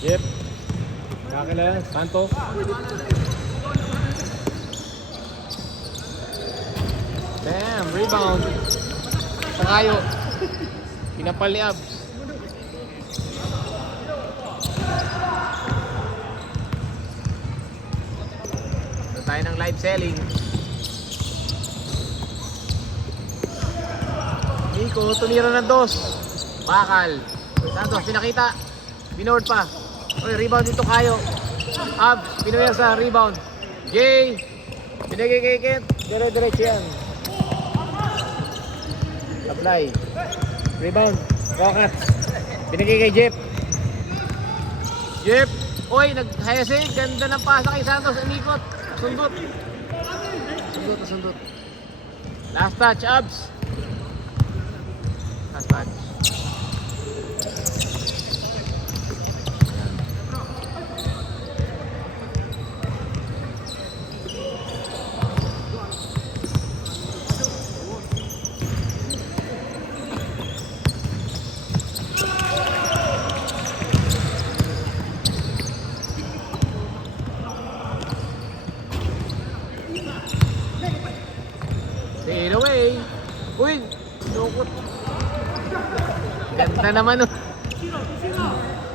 Yep. Kakila yan. Santos. Damn, rebound. Sakayo. Pinapal ni Abs. Ito tayo ng live selling. Nico, tumira ng dos. Bakal. Santos, pinakita. Binord pa. Oy, rebound dito kayo. Abs, pinuya sa rebound. Jay. Binigay kay Kent. Dire-diretso yan. Apply. Rebound. Rockets. Binigay kay Jeff. Jeff. Oy, nag-hese. Ganda ng pasa kay Santos. Unikot. Sundot. Sundot. Last touch, Abs. Last touch. Fade away. Uy, lukot. Ganda naman oh.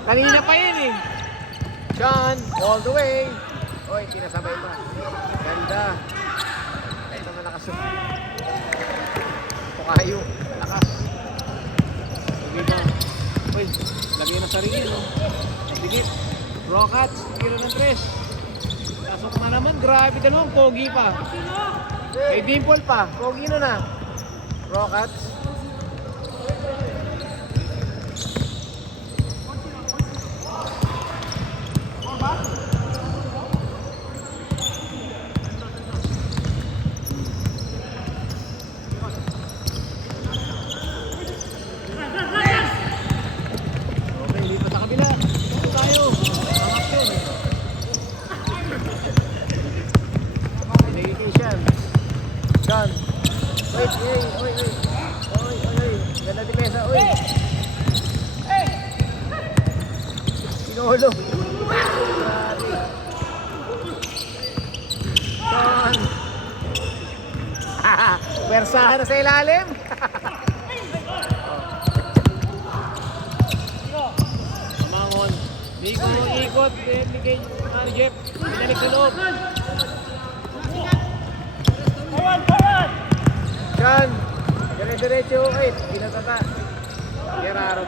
Kanina pa yan eh. John, all the way. Uy, kinasabay pa. Ganda. Ito na lakas. Tukayo. Lakas. Sige ba? Uy, lagay na sarili no. Digit. Rockets. Tiro ng 3. Pasok na naman. Grabe ka naman. Pogi pa. May dimple pa. Pogi na. Rockets. Okay, lipat sa kabila. Ito tayo. Action. Delegation. John. Wait. Oy. Ganda di mesa, oy. Pinulo. John. Persahan na sa ilalim. Mangon. Nico ikot. Bigay Jeff. Pinalik sa loob. John, dire-diretso, ay, pinatata. Gerardo.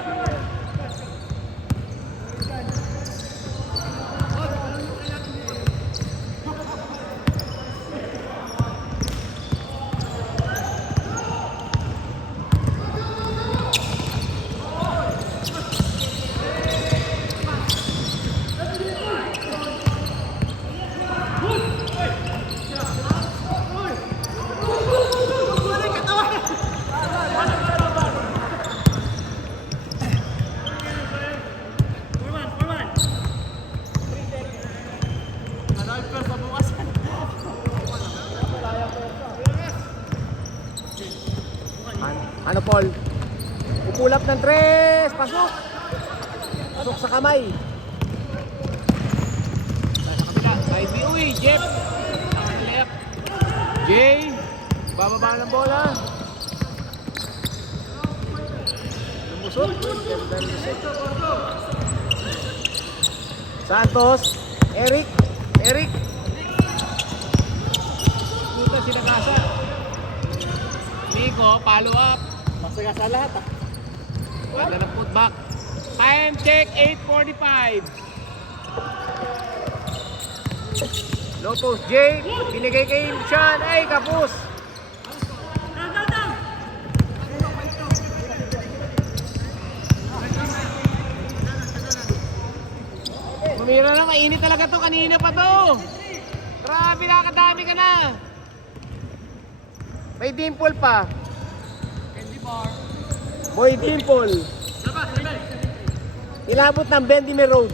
Ano Paul? Upulap ng 3. Pasok. Pasok sa kamay. Sa kabila. Side view eh. Jeff. Left. Jay. Bababa ng bola. Lumusot. Santos. Eric. Puta sinagasa. Nico, follow up. Masaga sa lahat ah. Ganda ng putback. Time check, 8:45. Low post, Jay. Binigay kay Sean. Ay, kapus. Mumira na, mainit talaga to. Kanina pa to. Grabe, nakakadami ka na. May dimple pa. Candy bar. Boy dimple. Ilabot ng Bendimer Road.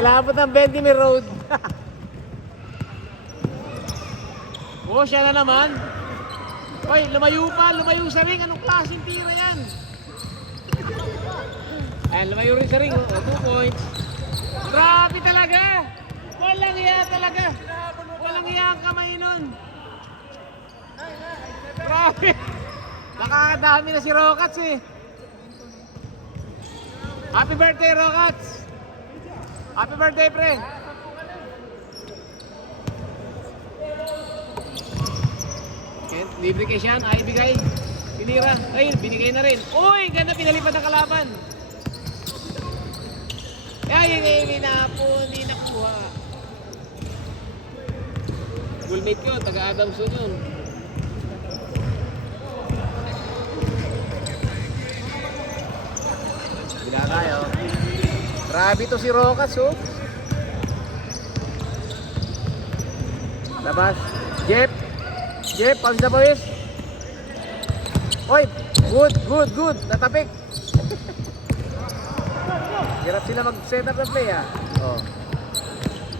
Ilabot ng Bendimer Road. Oh, siya na naman. Hoy, lumayo sa ring. Anong klaseng tira yan? Ayan, lumayo rin sa ring. Oh, 2 points. Grabe talaga. Walang iya talaga. Walang iya ang kamay nun. Grabe. Nakakadami na si Rockets eh. Happy birthday, Rockets. Happy birthday, pre. Libre kay Sean, ay bigay. Pinira. Ay, binigay na rin. Uy, ganda, pinalipad ng kalaban. Ay, hindi nakuha. Goalmate yun, taga-Adamson yun. Bila tayo. Grabe to si Rockets, oh. Labas. Jeff, pawis na pawis. Oy, good. Natapik. Hirap sila mag-set up ng play, ah. Oh.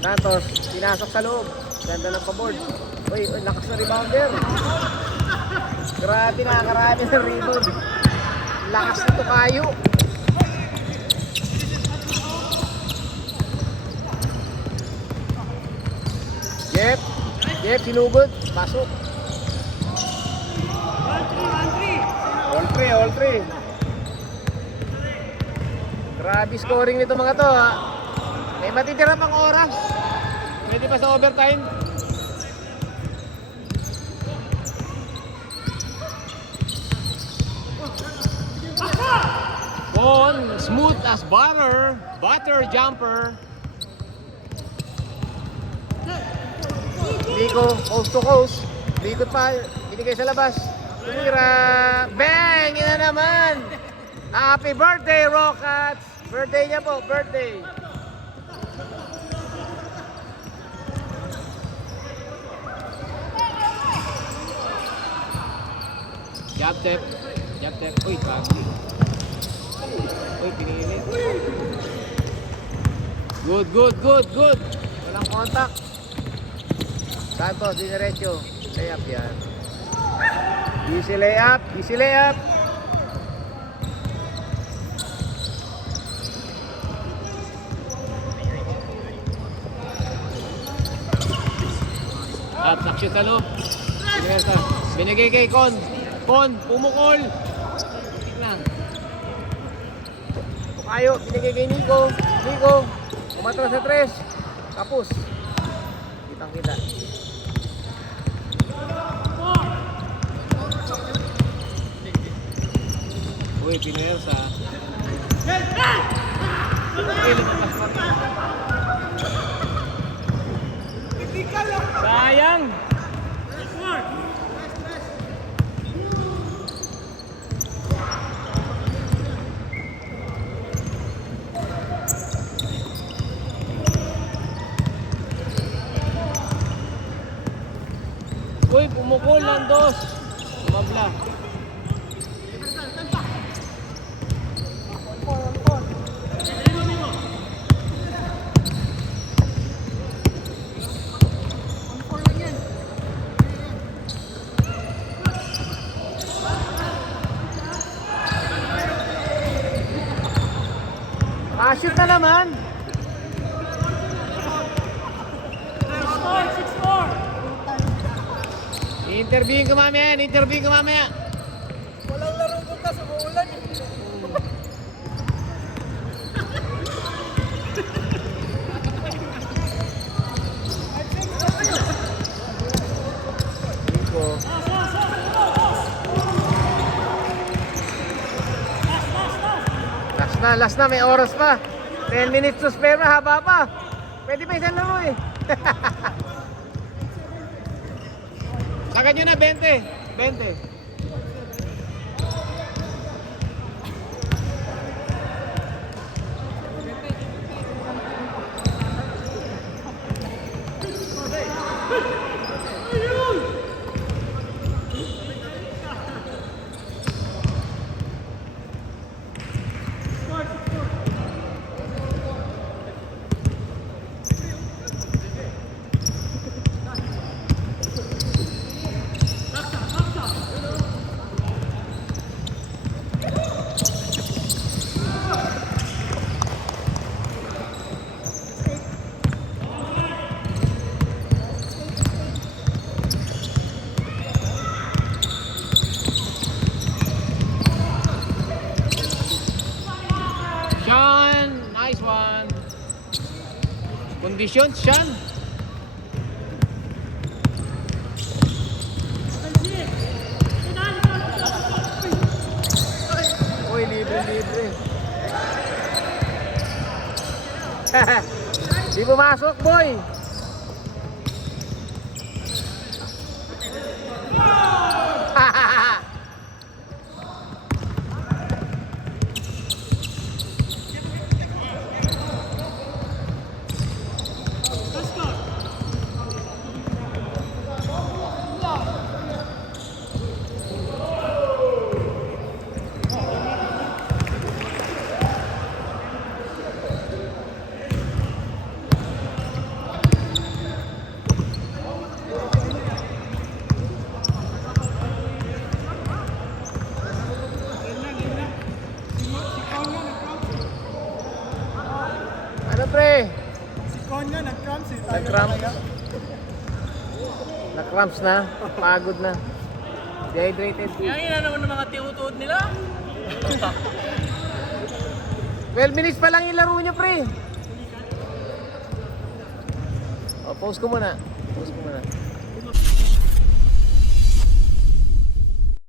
Santos, pinasok sa loob. Ganda ng paboard. Uy, lakas na rebounder. Grabe, nakakarami ng rebound. Lakas na tukayo. Jeff, sinugod. Pasok. All three. Grabe scoring nito mga to, ha. May matitira pang oras. Pwede pa sa overtime. Bon, smooth as butter jumper. Ligo, coast to coast. Likot pa, binigay sa labas. Tumira, bang! Yan na naman. Happy birthday, Rockets! Birthday niya po, birthday. Jab tap. Uy, pagi. Uy, pinili. Good. Walang contact. Santos, dinerecho. Layup yan. Easy layup. Saksyon sa loob. Binigay kay Con, pumukol. Tingnan. Tukayo, binigay kay Nico. Umatras sa 3. Tapos. Kitang-kita. Uy, Pinersa. Sayang. Uy, pumukol ng 2. Mabla. Shoot na naman. 6-4. Interviewin ko mamaya. Walang larong punta sa uulan. Last na, may oras pa. 10 minutes to spare na, haba pa. Pwede pa isang laro eh. Sagad nyo na, 20. Conditions, Sean. Uy, libre. Di pumasok, boy. Ano, pre? Si Konya, nag-cramps eh. Tayo Nag-cramps? talaga. Na-cramps na. Pagod na. Dehydrated. Yan na naman ng mga tiutuod nila. 12 minutes pa lang yung laro niya, pre. O, pause ko muna.